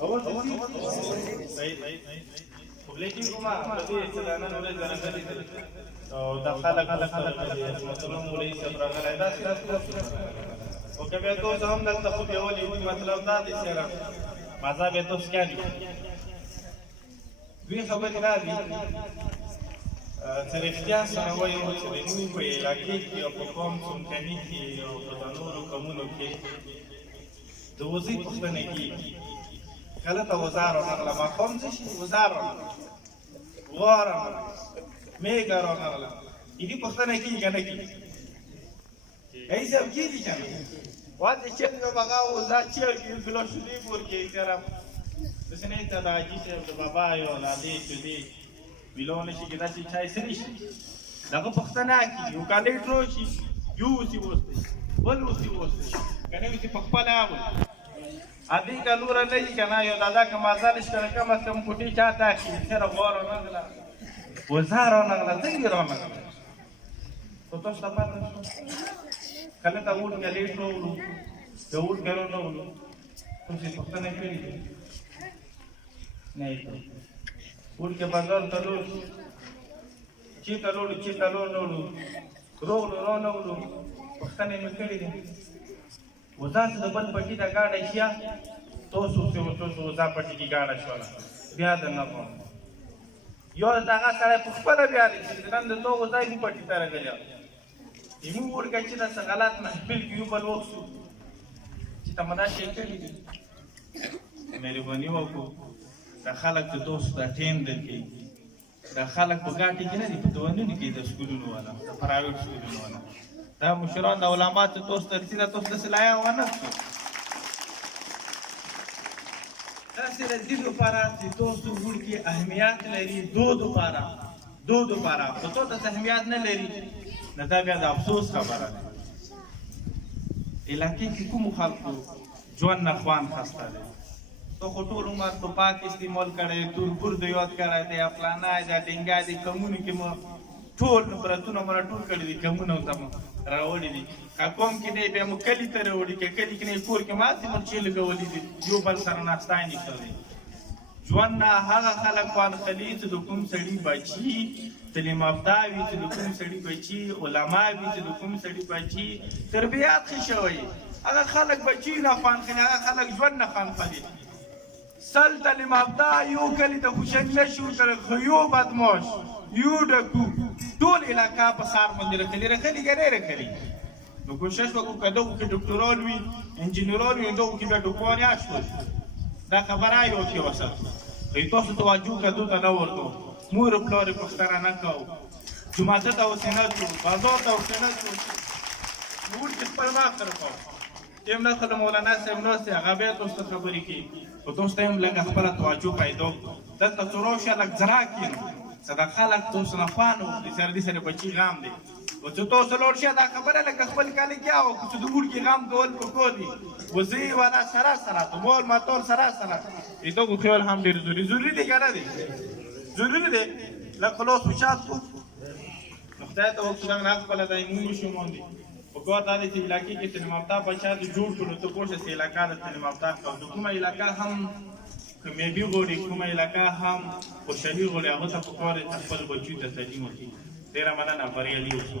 اول صحیح لیکن کومه په دې څلانه نورې ځانګړي او د خلک مطلب مولوی صاحب راغلی دا او که بیا تو هم دلته خو بیا ولې مطلب دا دی چې مذهب یې تو سکیا دي دوی خبرې دا دي چې رښتیا سره وایي چې د موږ په علاقې کې او په قوم څمکني کې او په نورو قومونو کې د وظیفې پوښتنه کېږي کله ته وزار راغله ماښام څه شي وزار راغله غواره راغله میږه راغله دې پوښتنه کېږي که نه کېږي ای صاحب کېږي که نه واځې چرګه بغا وزا چرګ یو کیلو شیدې ورکوي سره داسې نه ته د حاجي صاحب د بابا یو نادې شیدې ویلو نه شي کېدای شي چای سړي شي دغه پوښتنه کېږي یو کالیټ راشي یو اوسي وستی بل اوسي وستی که نه وي چې په خپله اغوي ادې که نوره نه وي که نه یو دادا که مزل شته نو کم از کم کوټې چا ته اخلي سره غوا رانغله وزه رانغله څنګه رانغله خو تاسو ته پته شو کله ته ووټ کلیټ راوړو د ووټ کلو نه وړو تاسې پوښتنه کړې دي نه یې کړې ووټ کې بازار ته لوړ چېرته لوړو چېرته لوړ نه وړو روغلو را نه وړو پوښتنې مې کړې دي وزا چې د بل پټي ته ګاډه شیا تاسو وزا پټي کې ګاډه شوله بیا د نه کوم یو د هغه سړی په خپله بیا دی چې نن د دغو ځای مو پټي ته راغلی زموږ وړکه چې داسې غلط محفل کې یو بل وکړو چې ته مدا شی کړي دي مهرباني وکړو دا خلک چې تاسو ته ټیم درکوي دا خلک په ګاټې کې نه دي په دونونو کې د سکولونو والا د پرایویټ سکولونو والا دا مشران د علما چې تاسو ته رسېده تاسو داسې لایق ونه کړو داسې د دې لپاره چې تاسو وړکي اهمیت لري دود لپاره خو تو ته اهمیت نه لري نو دا بیا د افسوس خبره ده علاقې کې کومو خلکو ژوند نه خوان خسته دی تو خو ټول عمر توپاک استعمال کړی تورپور د یاد کړی دی یا پلانه دا ډینګا دی کمونو کې مو ټول نفرتونه مو راټول کړي دي کمونه ته مو راوړي دي که قوم کې دی بیا مو کلي ته راوړي که کلي کې نه کور کې ماسې مرچې لګولي دي یو بل سره ناستانې کوي ژوند نه هغه خلک خوان خلي چې د کوم سړي بچي تعلیم یافته وي چې د کوم سړي بچي علما وي چې د کوم سړي بچي تربیات ښه شوی هغه خلک بچي نه خوان خلي هغه خلک ژوند نه خوان خلي سل تعلیم یافته یو کلي ته خوشنګ نه شي ورکړی خو یو بدماش یو ډکو ټول علاقه په سار باندې رخلي که نه رخلي نو کوشش وکړو که دغو کې ډاکټران وي انجینران وي دغو کې بیا ډوکوانیا شول دا خبره یو کې وساتو تاسو توجه کدو ته نه ورکو مور پلار پښتنه نه کوو جماعت ته اوسې نه ځو بازار ته اوسې نه ځو نور چې خپل وخت سره کوو ټیم نه خو د مولانا صاحب ناست دی هغه بیا تاسو ته خبرې کوي خو تاسو ته هم لږه خپله توجه پیدا کړو دلته څو راشه لږ ځرا کېنو څه د خلک تاسو نه خوان وکړي سره دې سره بچي غام دی او چې تاسو لوړ شه دا خبره لکه خپل کالي کې او چې د وړکي غام کول پکار دي وزې والا سره د مول ماتول سره دغو خیال هم ډېر ضروري دی که نه دی ضروري دی لږ خلاص وشات کړو نو خدای ته وکړو دغه نه خپله د عمومي شومان دي پکار دا دی چې علاقې کې تعلیم یافته بچه دې جوړ کړو ته کوشش علاقه د تعلیم یافته کړو د کومه علاقه هم کامیابي غواړي کومه علاقه هم خوشحالي غواړي هغه ته پکار دی چې خپل بچو ته تعلیم ورکړي ډېره مننه بریالي اوسو